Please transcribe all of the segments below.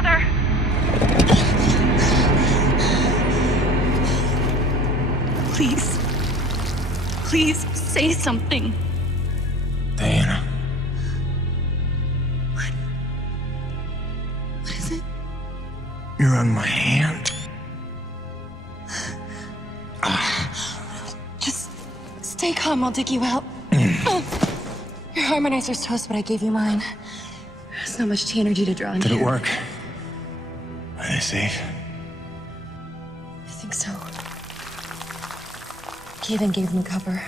Father! Please. Please, say something. Diana. What is it? You're on my hand. Just stay calm, I'll dig you out. Your harmonizer's toast, but I gave you mine. There's not much energy to draw on. Did it work? Are they safe? I think so. Kevin gave them cover.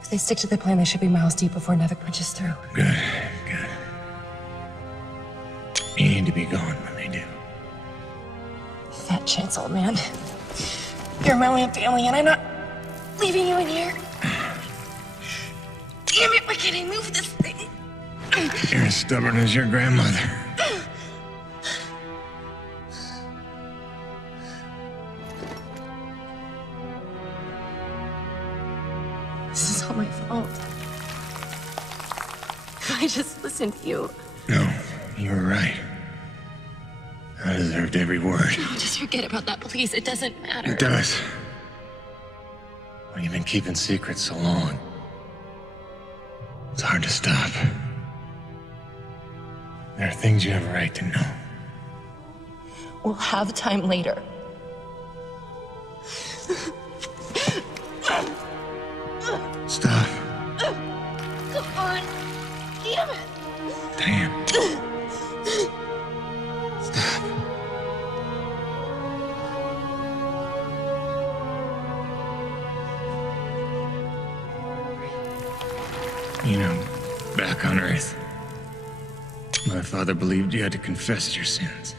If they stick to the plan, they should be miles deep before Nevik punches through. Good, good. You need to be gone when they do. Fat chance, old man. You're my lamp alien. I'm not leaving you in here. Damn it, why can't I move this thing? You're as stubborn as your grandmother. This is all my fault. I just listened to you. No, you were right. I deserved every word. No, just forget about that, please. It doesn't matter. It does. Well, you've been keeping secrets so long. It's hard to stop. There are things you have a right to know. We'll have time later. Stop. Come on. Damn it. Damn. Stop. You know, back on Earth, my father believed you had to confess your sins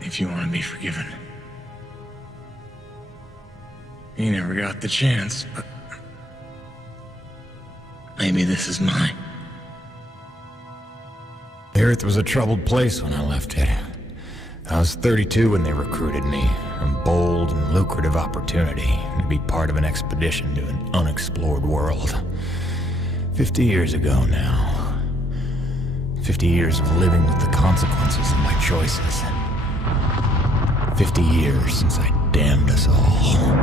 if you want to be forgiven. He never got the chance, but maybe this is mine. The Earth was a troubled place when I left it. I was 32 when they recruited me. A bold and lucrative opportunity to be part of an expedition to an unexplored world. 50 years ago now. 50 years of living with the consequences of my choices. 50 years since I damned us all.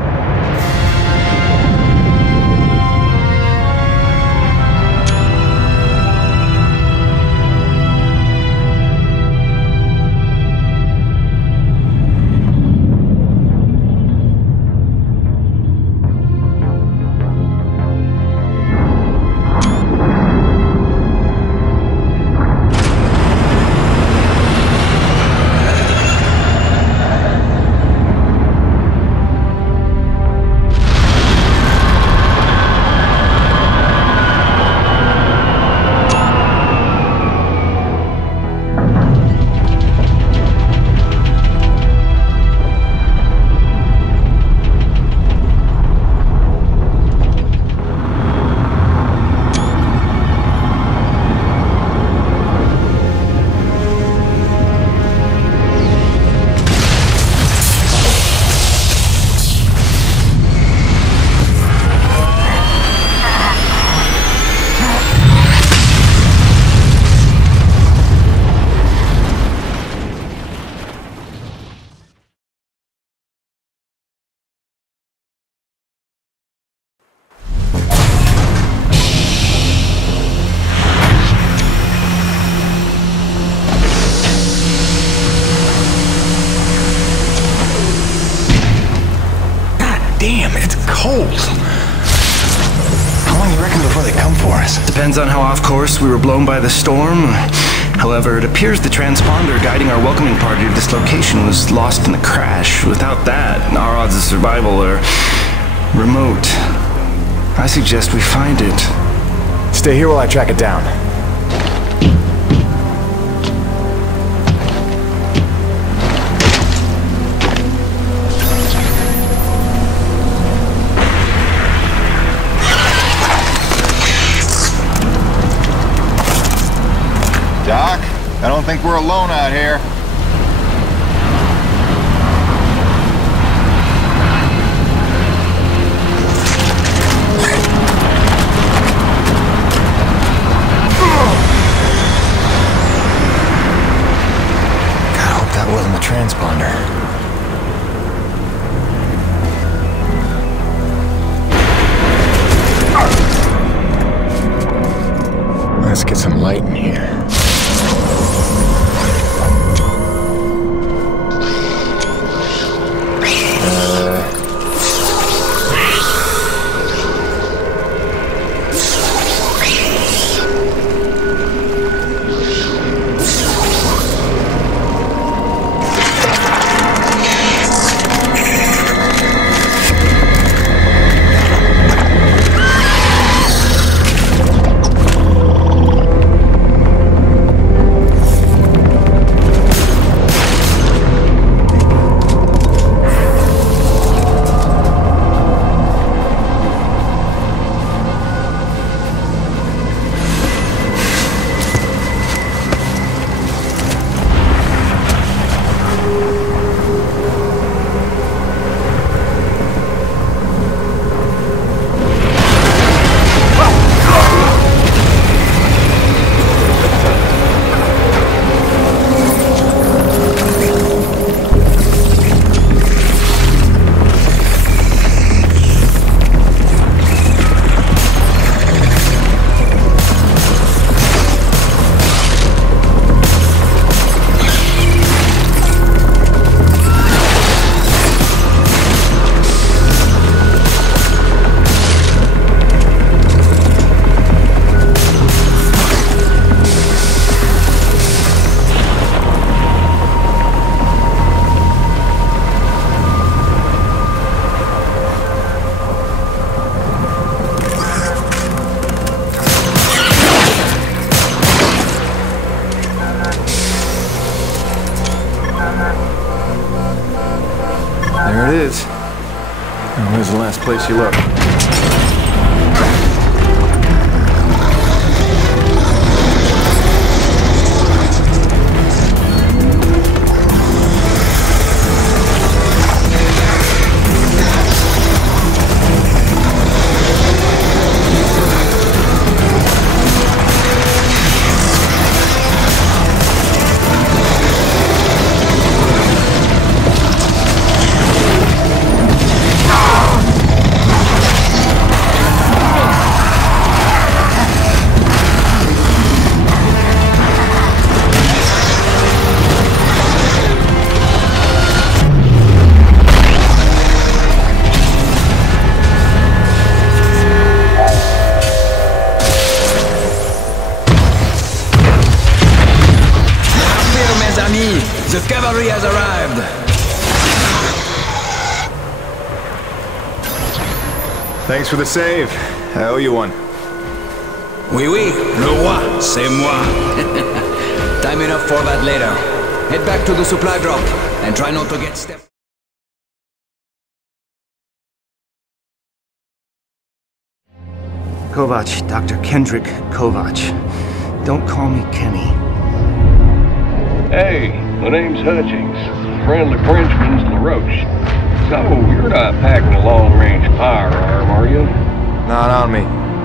Damn, it's cold. How long you reckon before they come for us? Depends on how off course we were blown by the storm. However, it appears the transponder guiding our welcoming party to this location was lost in the crash. Without that, our odds of survival are remote. I suggest we find it. Stay here while I track it down. Doc, I don't think we're alone out here. transponder. Let's get some light in here. There it is. And where's the last place you looked? The cavalry has arrived! Thanks for the save. I owe you one. Oui, oui, le roi, c'est moi. Time enough for that later. Head back to the supply drop, and try not to get stepped. Kovac, Dr. Kendrick Kovac. Don't call me Kenny. Hey, my name's Hutchings. Friendly Frenchman's LaRoche. So, you're not packing a long-range firearm, are you? Not on me.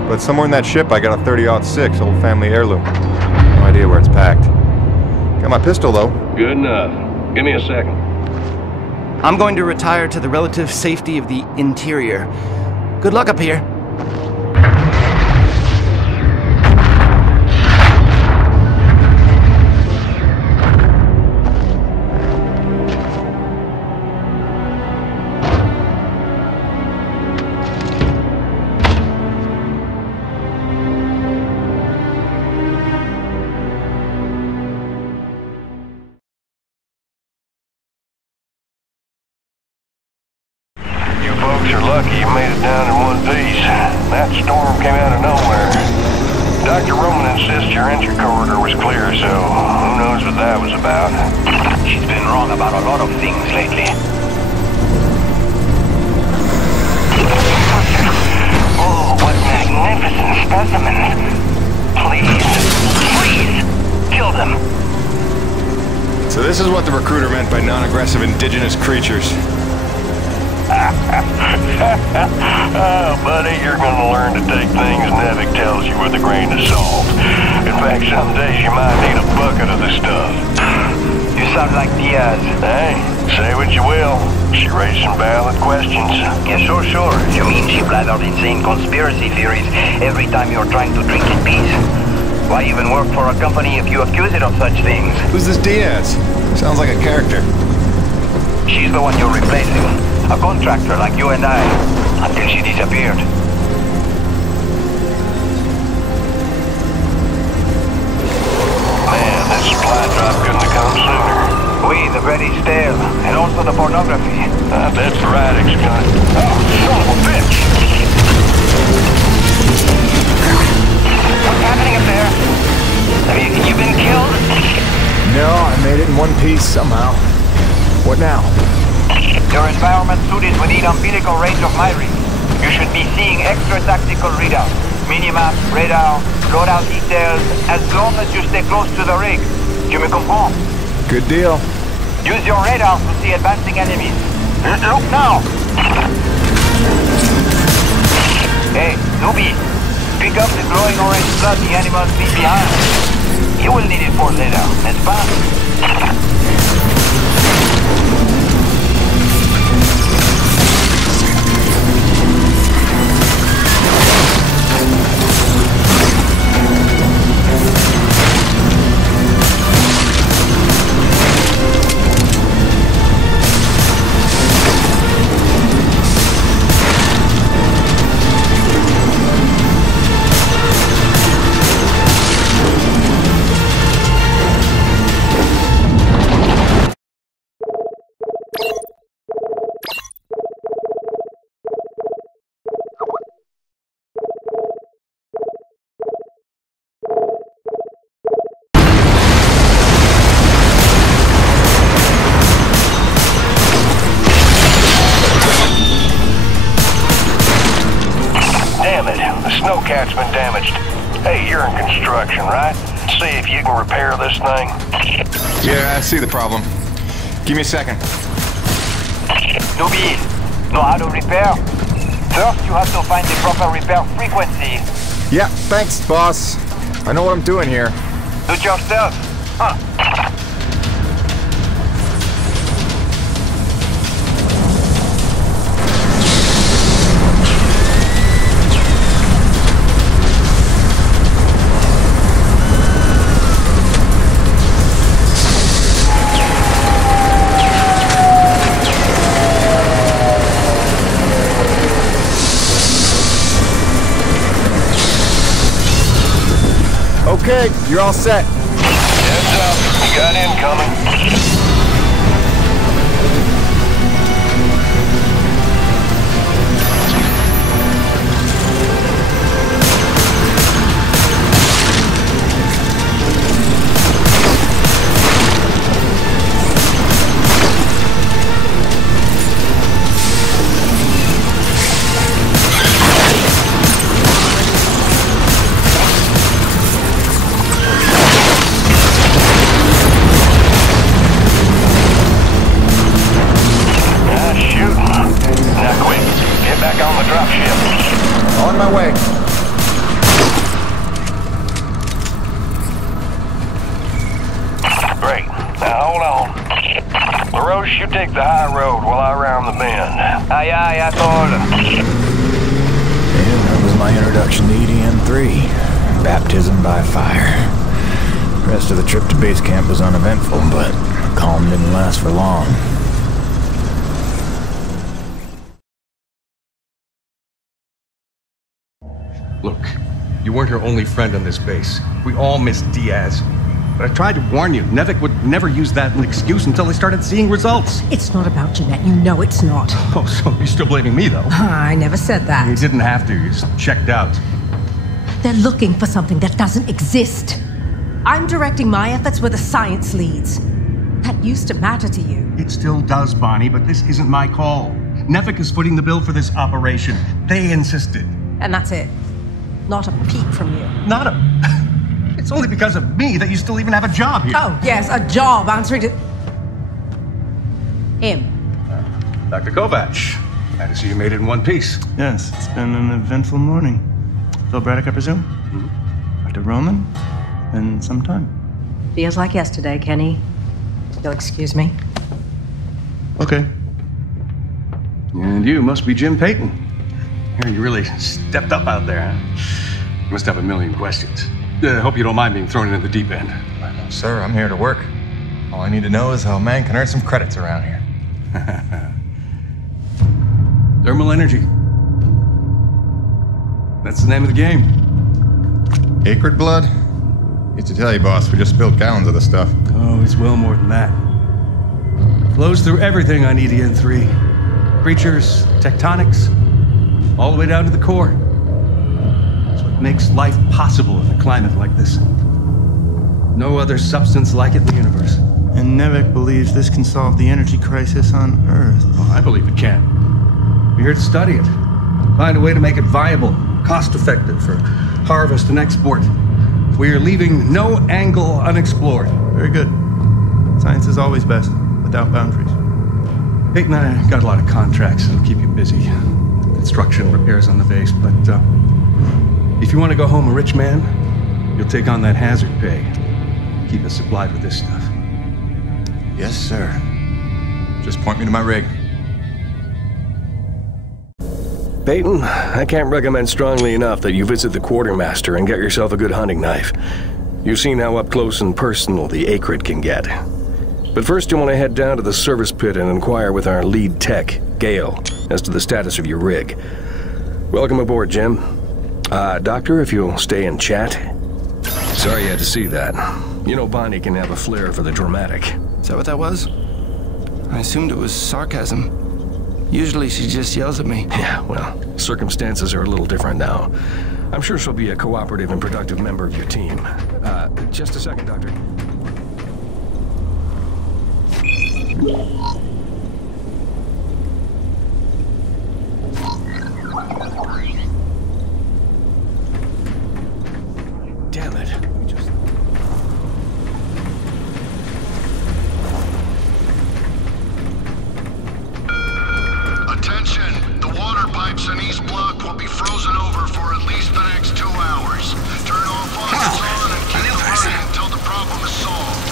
But somewhere in that ship I got a 30-06 old family heirloom. No idea where it's packed. Got my pistol, though. Good enough. Give me a second. I'm going to retire to the relative safety of the interior. Good luck up here. Folks are lucky you made it down in one piece. That storm came out of nowhere. Dr. Roman insists your entry corridor was clear, so who knows what that was about. She's been wrong about a lot of things lately. Oh, what magnificent specimens. Please, please, kill them. So this is what the recruiter meant by non-aggressive indigenous creatures. Oh, buddy, you're gonna learn to take things Nevik tells you with a grain of salt. In fact, some days you might need a bucket of the stuff. You sound like Diaz. Hey, say what you will. She raised some valid questions. Yeah, sure. You mean she blathered insane conspiracy theories every time you're trying to drink in peace? Why even work for a company if you accuse it of such things? Who's this Diaz? Sounds like a character. She's the one you're replacing. A contractor like you and I. Until she disappeared. Man, this supply drop couldn't have come sooner. Oui, the bread is stale. And also the pornography. I bet Veradic's gonna... Oh, son of a bitch! What's happening up there? Have you been killed? No, I made it in one piece somehow. What now? Your environment suit is within umbilical range of my rig. You should be seeing extra tactical readouts. Minimap, radar, loadout details, as long as you stay close to the rig. Tu me comprends? Good deal. Use your radar to see advancing enemies. Look now! Hey, newbie. Pick up the glowing orange blood the animals leave behind. You will need it for later, n'est-ce pas? Snowcat's been damaged. Hey, you're in construction, right? See if you can repair this thing. Yeah, I see the problem. Give me a second. Newbie, know how to repair? First, you have to find the proper repair frequency. Yeah, thanks, boss. I know what I'm doing here. Do it yourself. Huh. Okay, you're all set. Heads up, you got incoming. On my way. Great. Now hold on. LaRoche, you take the high road while I round the bend. Aye, asshole. And that was my introduction to EDM-3. Baptism by fire. The rest of the trip to base camp was uneventful, but calm didn't last for long. Look, you weren't her only friend on this base. We all miss Diaz. But I tried to warn you. Nevik would never use that as an excuse until they started seeing results. It's not about Jeanette. You know it's not. Oh, so you're still blaming me, though? I never said that. You didn't have to. You just checked out. They're looking for something that doesn't exist. I'm directing my efforts where the science leads. That used to matter to you. It still does, Bonnie, but this isn't my call. Nevik is footing the bill for this operation. They insisted. And that's it. Not a peep from you. Not a... It's only because of me that you still even have a job here. Oh, yes, a job answering to... him. Dr. Kovac, glad to see you made it in one piece. Yes, it's been an eventful morning. Phil Braddock, I presume? Dr. Roman? Been some time. Feels like yesterday, Kenny. You'll excuse me? Okay. And you must be Jim Payton. You really stepped up out there, huh? You must have a million questions. Hope you don't mind being thrown into the deep end. Sir, I'm here to work. All I need to know is how a man can earn some credits around here. Thermal energy. That's the name of the game. Acrid blood? Hate to tell you, boss, we just spilled gallons of the stuff. Oh, it's well more than that. Flows through everything on EDN3. Creatures, tectonics, all the way down to the core. It's what makes life possible in a climate like this. No other substance like it in the universe. And Nevek believes this can solve the energy crisis on Earth. Oh, I believe it can. We're here to study it. Find a way to make it viable, cost-effective for harvest and export. We are leaving no angle unexplored. Very good. Science is always best, without boundaries. Peyton and I got a lot of contracts that'll keep you busy. Construction, repairs on the base, but if you want to go home a rich man, you'll take on that hazard pay. Keep us supplied with this stuff. Yes, sir. Just point me to my rig. Peyton, I can't recommend strongly enough that you visit the quartermaster and get yourself a good hunting knife. You've seen how up close and personal the Acrid can get. But first you want to head down to the service pit and inquire with our lead tech, Gale, as to the status of your rig. Welcome aboard, Jim. Doctor, if you'll stay and chat. Sorry you had to see that. You know Bonnie can have a flair for the dramatic. Is that what that was? I assumed it was sarcasm. Usually she just yells at me. Yeah, well, circumstances are a little different now. I'm sure she'll be a cooperative and productive member of your team. Just a second, Doctor. Damn it. Attention! The water pipes in East Block will be frozen over for at least the next 2 hours. Turn all faucets on and keep them running until the problem is solved.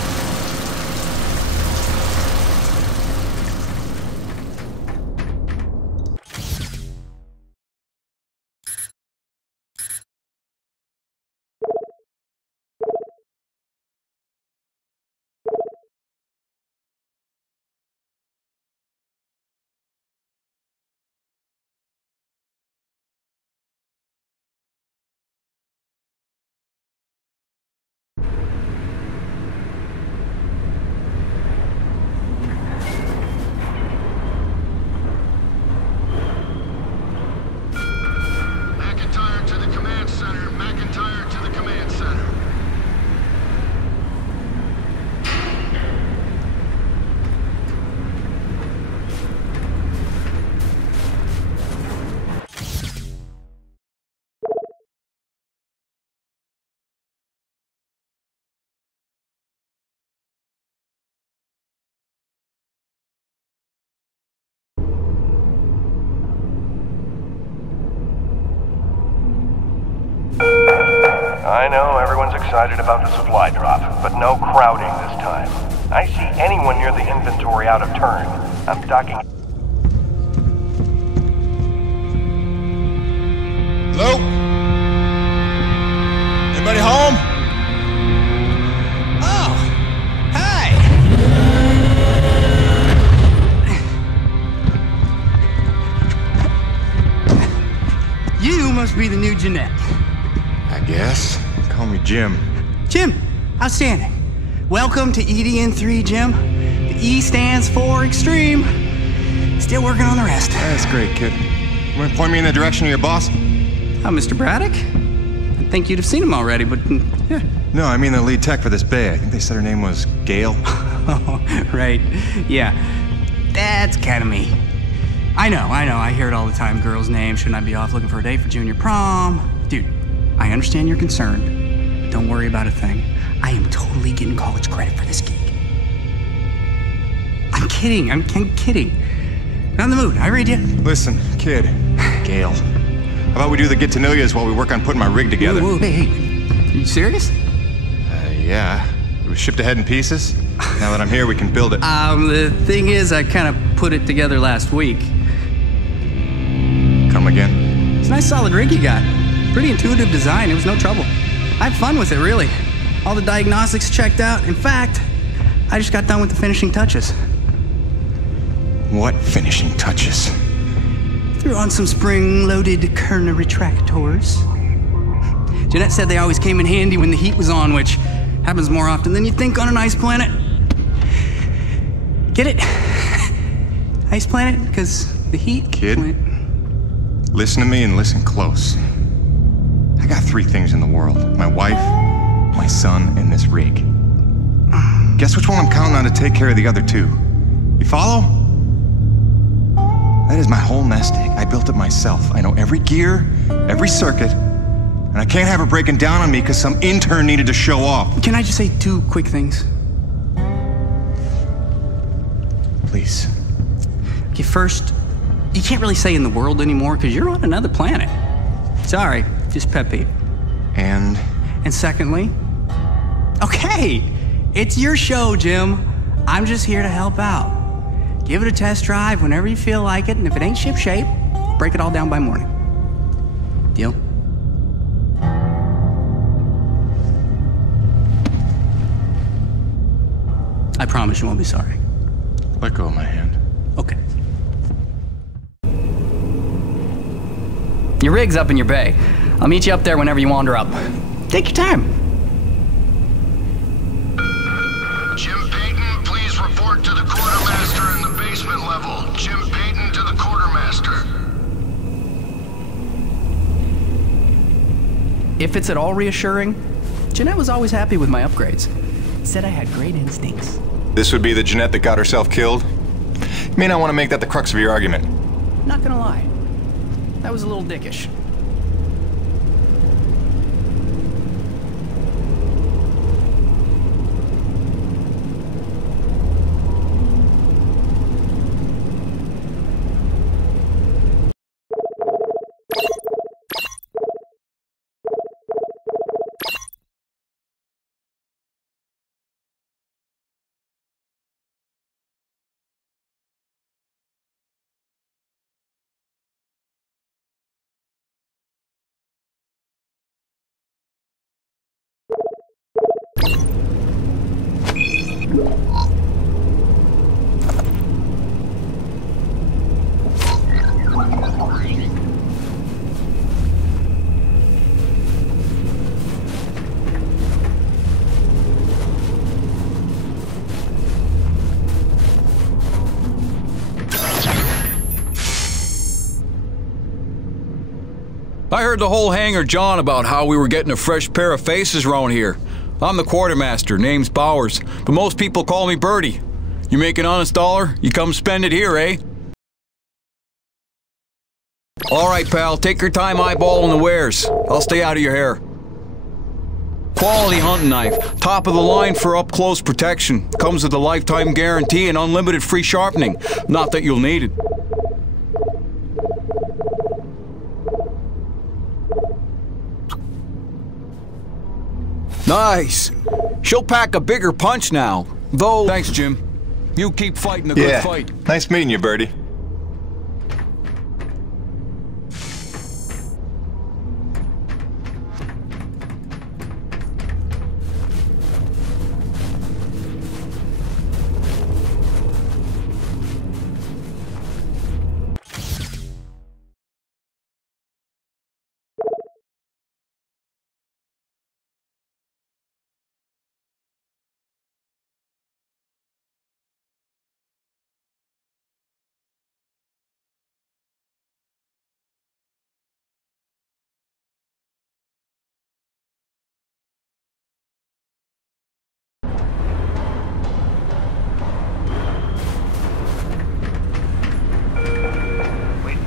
I know everyone's excited about the supply drop, but no crowding this time. I see anyone near the inventory out of turn. I'm docking. Hello? Anybody home? Oh, hi. You must be the new Jeanette. I guess. Call me Jim. Jim, outstanding. Welcome to EDN3, Jim. The E stands for extreme. Still working on the rest. That's great, kid. You want to point me in the direction of your boss? Mr. Braddock? I think you'd have seen him already, but yeah. No, I mean the lead tech for this bay. I think they said her name was Gale. Oh, right. Yeah. That's kind of me. I know. I hear it all the time. Girl's name. Shouldn't I be off looking for a date for junior prom? Dude, I understand you're concerned. But don't worry about a thing. I am totally getting college credit for this gig. I'm kidding. I'm kidding. Not in the mood. I read you. Listen, kid. Gale. How about we do the get-to-know-yous while we work on putting my rig together? Whoa, hey. Are you serious? Yeah. was shipped ahead in pieces? Now that I'm here, we can build it. The thing is, I kind of put it together last week. Come again? It's a nice solid rig you got. Pretty intuitive design, it was no trouble. I had fun with it, really. All the diagnostics checked out. In fact, I just got done with the finishing touches. What finishing touches? Threw on some spring-loaded Kerner retractors. Jeanette said they always came in handy when the heat was on, which happens more often than you'd think on an ice planet. Get it? Ice planet? Because the heat... Kid, listen to me and listen close. I got 3 things in the world. My wife, my son, and this rig. Guess which one I'm counting on to take care of the other 2? You follow? That is my whole nest egg. I built it myself. I know every gear, every circuit, and I can't have it breaking down on me because some intern needed to show off. Can I just say 2 quick things? Please. Okay, first, you can't really say in the world anymore because you're on another planet. Sorry, just pet peeve. And secondly, okay, it's your show, Jim. I'm just here to help out. Give it a test drive whenever you feel like it, and if it ain't ship-shape, break it all down by morning. Deal? I promise you won't be sorry. Let go of my hand. Okay. Your rig's up in your bay. I'll meet you up there whenever you wander up. Take your time. Jim Payton, please report to the quartermaster in the basement level. Jim Payton to the quartermaster. If it's at all reassuring, Jeanette was always happy with my upgrades. Said I had great instincts. This would be the Jeanette that got herself killed? You may not want to make that the crux of your argument. Not gonna lie. That was a little dickish. I heard the whole hangar John about how we were getting a fresh pair of faces around here. I'm the quartermaster, name's Bowers, but most people call me Birdie. You make an honest dollar, you come spend it here, eh? Alright, pal, take your time eyeballing the wares. I'll stay out of your hair. Quality hunting knife, top of the line for up-close protection. Comes with a lifetime guarantee and unlimited free sharpening. Not that you'll need it. Nice. She'll pack a bigger punch now. Though, thanks, Jim. You keep fighting a good fight. Nice meeting you, Birdie.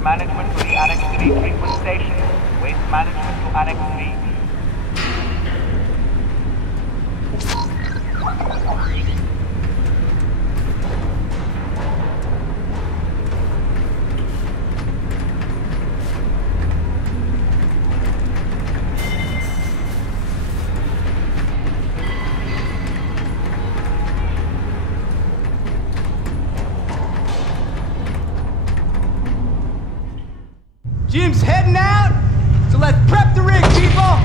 Management to the Annex 3 treatment station. Waste management to Annex 3. Jim's heading out, so let's prep the rig, people!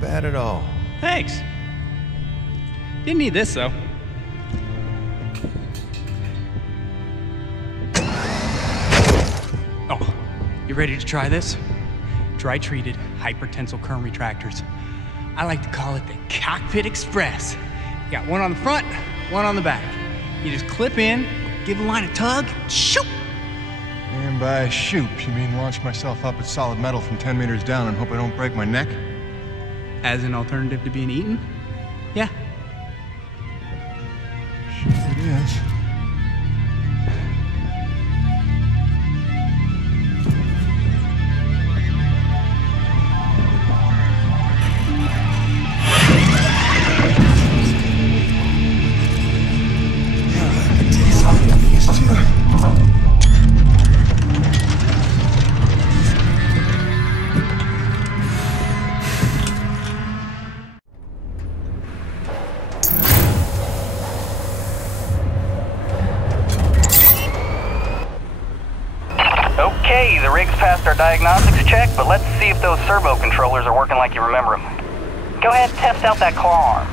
Bad at all. Thanks. Didn't need this, though. Oh, you ready to try this? Dry-treated hypertensile current retractors. I like to call it the Cockpit Express. You got one on the front, one on the back. You just clip in, give the line a tug, shoot! And by shoot, you mean launch myself up at solid metal from 10 meters down and hope I don't break my neck? As an alternative to being eaten? Yeah. Sure it is. Okay, the rig's passed our diagnostics check, but let's see if those servo controllers are working like you remember them. Go ahead and test out that claw arm.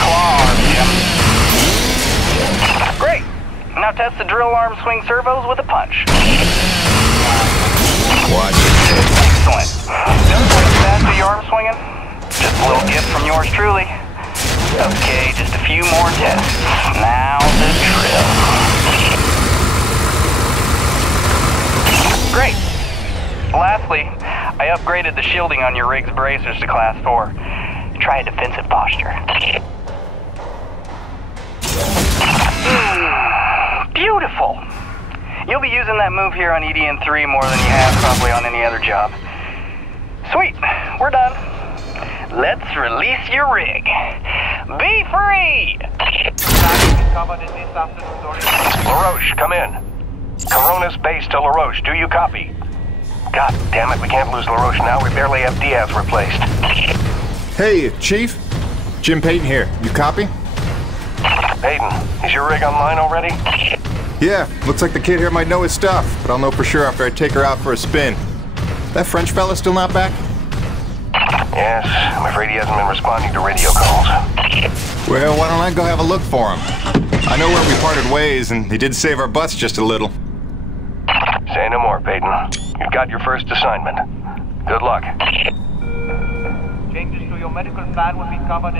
Claw arm, Jim. Great. Now test the drill arm swing servos with a punch. Watch. Excellent. Notice how fast your arm swinging? Just a little gift from yours truly. Okay, just a few more tests. Now the drill. Great. Lastly, I upgraded the shielding on your rig's bracers to Class 4. Try a defensive posture. Beautiful. You'll be using that move here on EDN3 more than you have probably on any other job. Sweet, we're done. Let's release your rig. Be free! LaRoche, come in. Corona's base to LaRoche. Do you copy? God damn it, we can't lose LaRoche now. We barely have Diaz replaced. Hey, Chief. Jim Payton here. You copy? Payton, is your rig online already? Yeah, looks like the kid here might know his stuff, but I'll know for sure after I take her out for a spin. That French fella still not back? Yes, I'm afraid he hasn't been responding to radio calls. Well, why don't I go have a look for him? I know where we parted ways, and he did save our butts just a little. Say no more, Payton. You've got your first assignment. Good luck. Changes to your medical plan will be covered in